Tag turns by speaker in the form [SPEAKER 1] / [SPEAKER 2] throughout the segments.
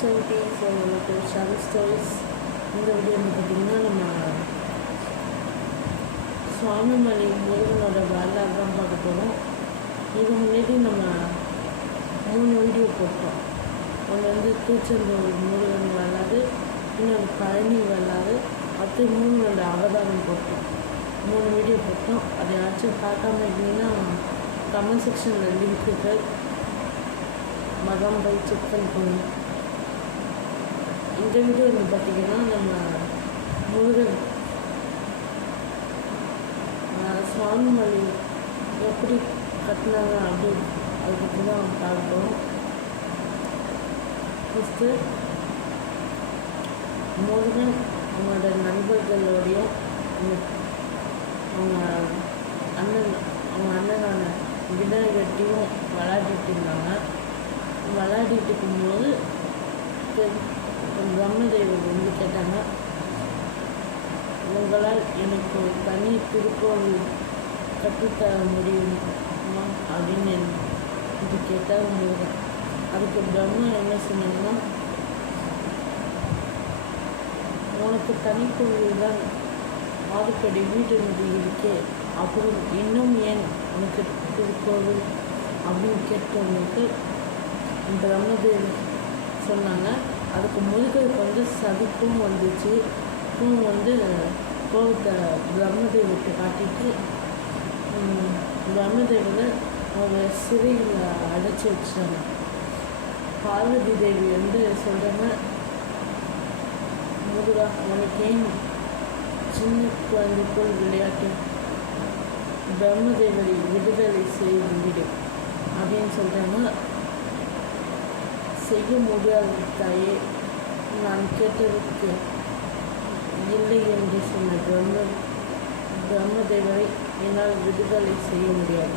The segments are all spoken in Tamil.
[SPEAKER 1] ஆக்டிவிட்டீஸ் உங்களுக்கு ஷார்ட் ஸ்டோரிஸ் இந்த வீடியோ பார்த்தீங்கன்னா பார்த்திங்கன்னா நம்ம சுவாமிமணி முருகனோட வரலாறு தான் பார்க்க போகிறோம் இது முன்னாடி நம்ம மூணு வீடியோ போட்டோம். ஒன்று வந்து திருச்செந்தூர் முருகன் வரலாறு இன்னொரு பழனி வரலாறு அடுத்து மூணு அவதாரம் போட்டோம். மூணு வீடியோ போட்டோம். அதை யாராச்சும் பார்க்காம இருந்தீங்கன்னா கமெண்ட் செக்ஷனில் லிங்க்குகள் இருக்கு. மகம் போய் செக் பண்ணிக்கோங்க. இந்த வீடியோ வந்து பார்த்தீங்கன்னா நம்ம முருகன் சுவாமி சுவாமிமலை எப்படி கட்டினாங்க அப்படி அதை பற்றி தான் பார்ப்போம். ஃபஸ்ட்டு முருகன் அவங்களோட நண்பர்களுடைய அவங்க- அண்ணன் அவங்க அண்ணனான விநாயகட்டியும் விளையாடிட்டு இருந்தாங்க. விளையாடிட்டு இருக்கும்போது தெ- பிரம்மதேவர் வந்து கேட்டாங்க. உங்களால் எனக்கு ஒரு தனி திருக்கோவில் கற்றுத்தர முடியுமா அப்படின்னு இது கேட்டால் முருகன் அதுக்கு பிரம்மா என்ன சொன்னாங்கன்னா உனக்கு தனி கோவில் தான். ஆறுபடி வீடு நதி இருக்கே. அப்புறம் இன்னும் ஏன் உனக்கு திருக்கோவில் அப்படின்னு கேட்டவங்களுக்கு பிரம்மதேவன் சொன்னாங்க. அதுக்கு முருகருக்கு வந்து சதுப்பும் வந்துச்சு. அப்புறம் வந்து கோபத்தை பிரம்மதேவத்தை காட்டிட்டு பிரம்மதேவனை பிரம்மதேவரை அவங்க சிறையில் அடைச்சி வச்சாங்க பார்வதி தேவி வந்து சொல்கிறாங்க முருகா உனக்கு ஏன் சின்ன குழந்தை போல் விளையாட்டு? பிரம்மதேவரை விடுதலை செய்ய விடு. அப்படின்னு சொல்கிறாங்க செய்ய முடியாது தாயே நான் கேட்டதற்கு இல்லை என்று சொன்ன பிரம்ம பிரம்மதேவரை என்னால் விடுதலை செய்ய முடியாது.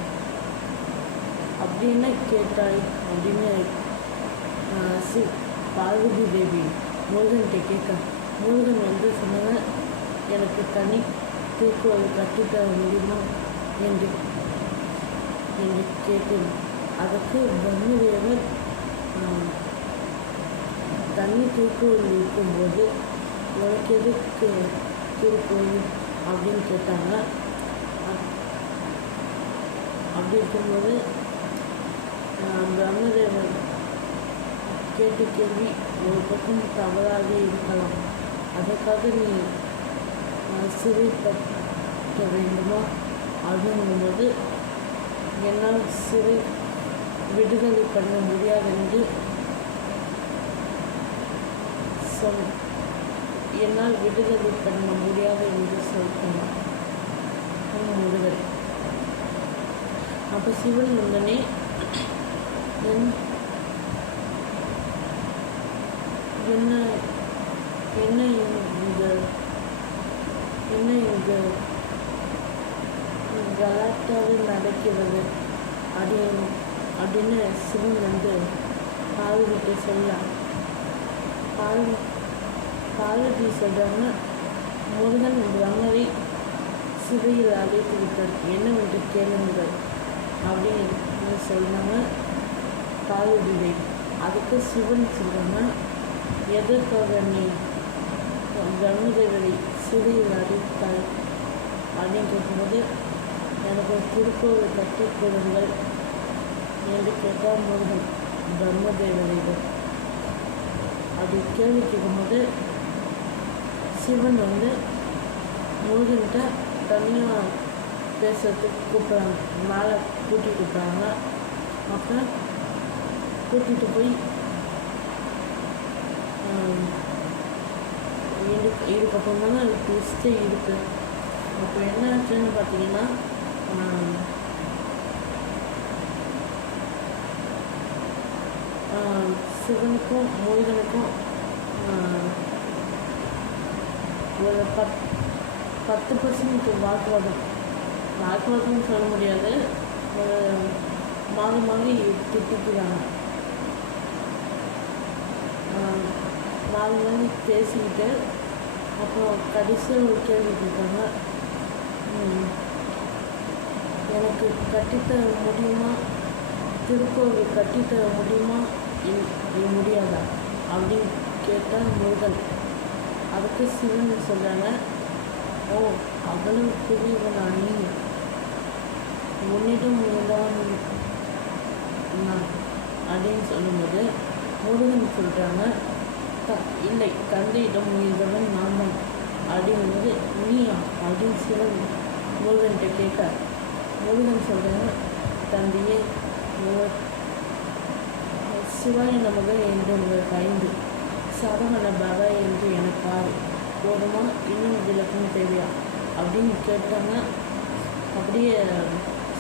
[SPEAKER 1] அப்படின்னு கேட்டாய் அப்படின்னு சி பார்வதி தேவி முருகன்கிட்ட கேட்க முருகன் வந்து சொன்னாங்க எனக்கு தனி தூக்குவது கற்றுத்தர முடியுமா என்று என்று கேட்டேன். அதற்கு பிரம்மதேவர் தண்ணி தூக்கி இருக்கும்போது உனக்கு எதுக்கு திருக்கோவில் அப்படின்னு கேட்டாங்க அப்- அப்படி இருக்கும்போது பிரம்மதேவன் பிரம்மதேவர் கேட்ட கேள்வி ஒரு பக்கம் தவறாக இருக்கலாம். அதற்காக நீ ஆஹ், சிறைப்பட்ட வேண்டுமா? அப்படிங்கும்போது என்னால் சிறை விடுதலை பண்ண முடியாது என்று சொல் என்னால் விடுதலை பண்ண முடியாது என்று சொல்கிறார் விடுதலை. அப்போ சிவன் உடனே என்ன என்ன இந்த என்ன இந்த கலாட்டாவில் நடக்கிறது? அப்படின்னு அப்படின்னு சிவன் வந்து பார்வதிட்ட சொல்ல பார்வதி பார்வதி சொல்கிறாங்க முருகன் பிரம்மரை சிறையில் அழைத்து விட்டார் என்னவென்று கேளுங்கள். அப்படின்னு சொன்னாங்க பார்வதி தேவி அதுக்கு சிவன் சொல்கிறாங்க எதற்காக நீ பிரம்மதேவரை சிறையில் அழைத்தாய் அப்படின்னு கேட்கும்போது எனக்கு ஒரு திருக்கோவில் கட்டி கொடுங்கள் என்று கேட்டால் முருகன். பிரம்மதேவரிடம் அது கேள்வி கேட்கும்போது சிவன் வந்து முருகன்கிட்ட தனியாக பேசுறதுக்கு கூப்பிட்றாங்க. மேலே கூட்டிகிட்டு கூப்பிட்றாங்க. அப்புறம் கூட்டிகிட்டு போய் இரு இரு இதுக்கப்புறமா தான் ட்விஸ்ட்டே இருக்குது அப்போ என்ன ஆச்சுன்னு பார்த்தீங்கன்னா சிவனுக்கும் முருகனுக்கும் ஒரு பத் பத்து பர்சன்ட் வாக்குவாதம். வாக்குவாதம்னு சொல்ல முடியாது. ஒரு மாறி மாறி திட்டிக்கிறாங்க. ஆஹ் மாறி மாறி பேசிக்கிட்டு அப்புறம் கடைசியாக ஒரு கேள்வி கேட்காங்க எனக்கு கட்டித்தர முடியுமா? திருக்கோவில் கட்டித்தர முடியுமா? முடியாதா? அப்படின்னு கேட்டால் முருகன். அதுக்கு சிவன் சொல்கிறாங்க ஓ அவ்வளவு பெரியவனா நீ உன்னிடம் முயன்றவன் நான் அப்படின்னு சொல்லும்போது முருகன் சொல்கிறாங்க த இல்லை தந்தையிடம் முயன்றவன் நான் தான் அப்படிங்கும்போது நீயா அப்படின்னு சிவன் முருகன்கிட்ட கேட்க முருகன் சொல்கிறாங்க தந்தையே சிவாய நமக என்று உங்கள் கைந்து சரவண பவ என்று எனக்கார் போதுமா? இன்னும் விளக்கம் தேவையா? அப்படின்னு கேட்டாங்க அப்படியே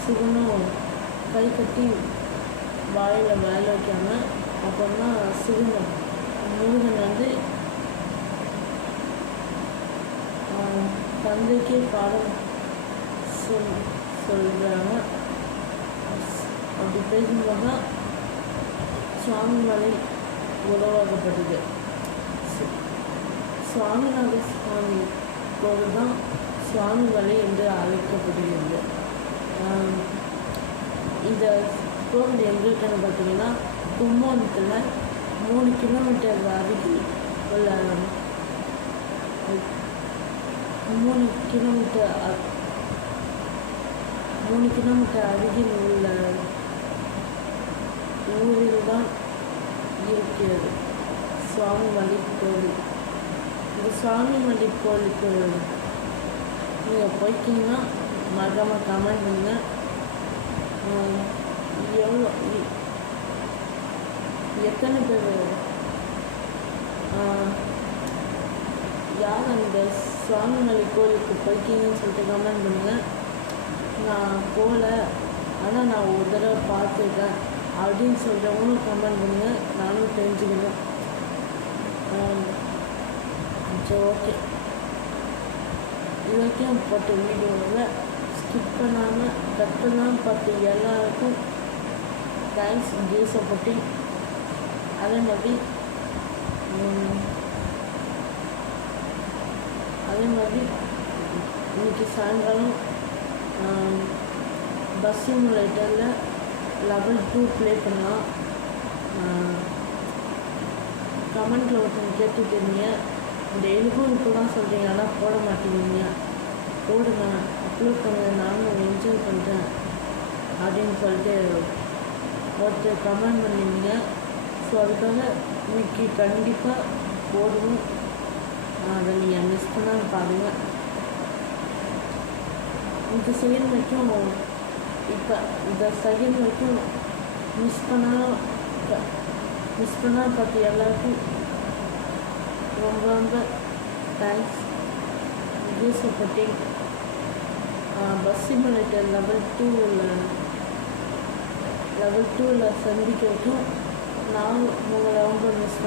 [SPEAKER 1] சிவனும் கை கட்டி வாயில் வேலை வைக்காம அப்புறமா சிவன் முருகன் வந்து தந்தைக்கே பாடம் சொல் சொல்கிறாங்க அப்படி பேசும்போது தான் சுவாமிமலை உருவாக்கப்பட்டது சுவாமிநாத சுவாமி கோவில் தான் சுவாமிமலை என்று அழைக்கப்படுகிறது இந்த கோவில் எங்கே பார்த்தீங்கன்னா கும்போணத்தில் மூணு கிலோமீட்டர் அருகில் உள்ள மூணு கிலோமீட்டர் அ- மூணு கிலோமீட்டர் அருகில் உள்ள ஊரில் தான் இருக்கிறது சுவாமி மலை கோவில். இந்த சுவாமிமலை கோயிலுக்கு நீங்கள் போய்க்கிங்கன்னா மறக்காமல் கமெண்ட் பண்ணுங்க. எவ்வளோ எத்தனை பேர் யார் அந்த சுவாமிமலை கோயிலுக்கு போய்க்கிங்கன்னு சொல்லிட்டு கமெண்ட் பண்ணுங்க. நான் போகல. ஆனால் நான் ஒரு தடவை பார்த்துருக்கேன். அப்படின்னு சொல்கிறவங்களும் கமெண்ட் பண்ணுங்க. நானும் தெரிஞ்சுக்கணும். சரி ஓகே இது வரைக்கும் போட்ட வீடியோவில் ஸ்கிப் பண்ணாமல் கட் பண்ணாமல் பார்த்த எல்லாருக்கும் தேங்க்ஸ் ஜே சப்போர்ட்டிங் அதே மாதிரி அதே மாதிரி இன்னைக்கு சாயங்காலம் பஸ் சிமுலேட்டரில் லெவல் டூ ப்ளே பண்ணலாம். கமெண்ட்டில் ஒருத்தங்க கேட்டுட்டு இருந்தீங்க டெய்லிக்கும் சொல்கிறீங்க ஆனால் போட மாட்டேங்கிறீங்க போடுங்க. அப்லோட் பண்ணுங்க. நானும் என்ஜாய் பண்ணுறேன் அப்படின்னு சொல்லிட்டு ஒருத்தர் கமெண்ட் பண்ணிங்க. ஸோ அதுக்காக இன்னைக்கு கண்டிப்பாக போடுவோம். அதை நீங்கள் மிஸ் பண்ணாமல் பாருங்கள் இந்த செகண்ட் வரைக்கும் இப்போ இந்த செகண்ட் வரைக்கும் மிஸ் பண்ணால் மிஸ் பண்ணால் பார்த்து எல்லாருக்கும் ரொம்ப ரொம்ப தேங்க்ஸ் இது சப்போர்ட்டிங் பஸ் சிமுலேட்டர் லெவல் டூவில் லெவல் டூவில் சந்திக்கிறதுக்கும் நான் உங்களை ரொம்ப மிஸ்